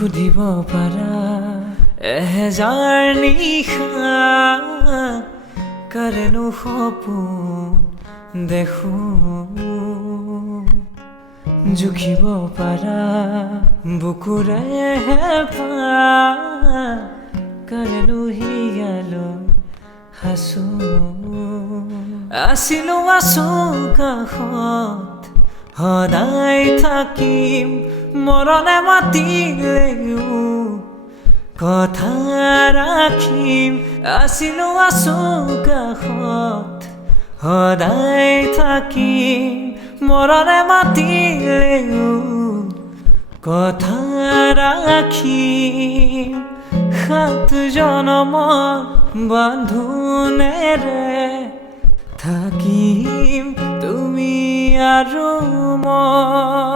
সুধিব পাৰা এহেজাৰ নিশা কাৰেনো সপোন দেখো জুখিব পাৰা বুকুৰে হেঁপাহ কাৰেনো হিয়ালৈ হাসো আছিলো কাষত সদায় থাকিম মৰণে মাতিলেও কথা ৰাখিম আছিলো কাষত সদায় থাকিম মৰণে মাতিলেও কথা ৰাখিম সাত জনমৰ বান্ধোনেৰে থাকিম তুমি আৰু মই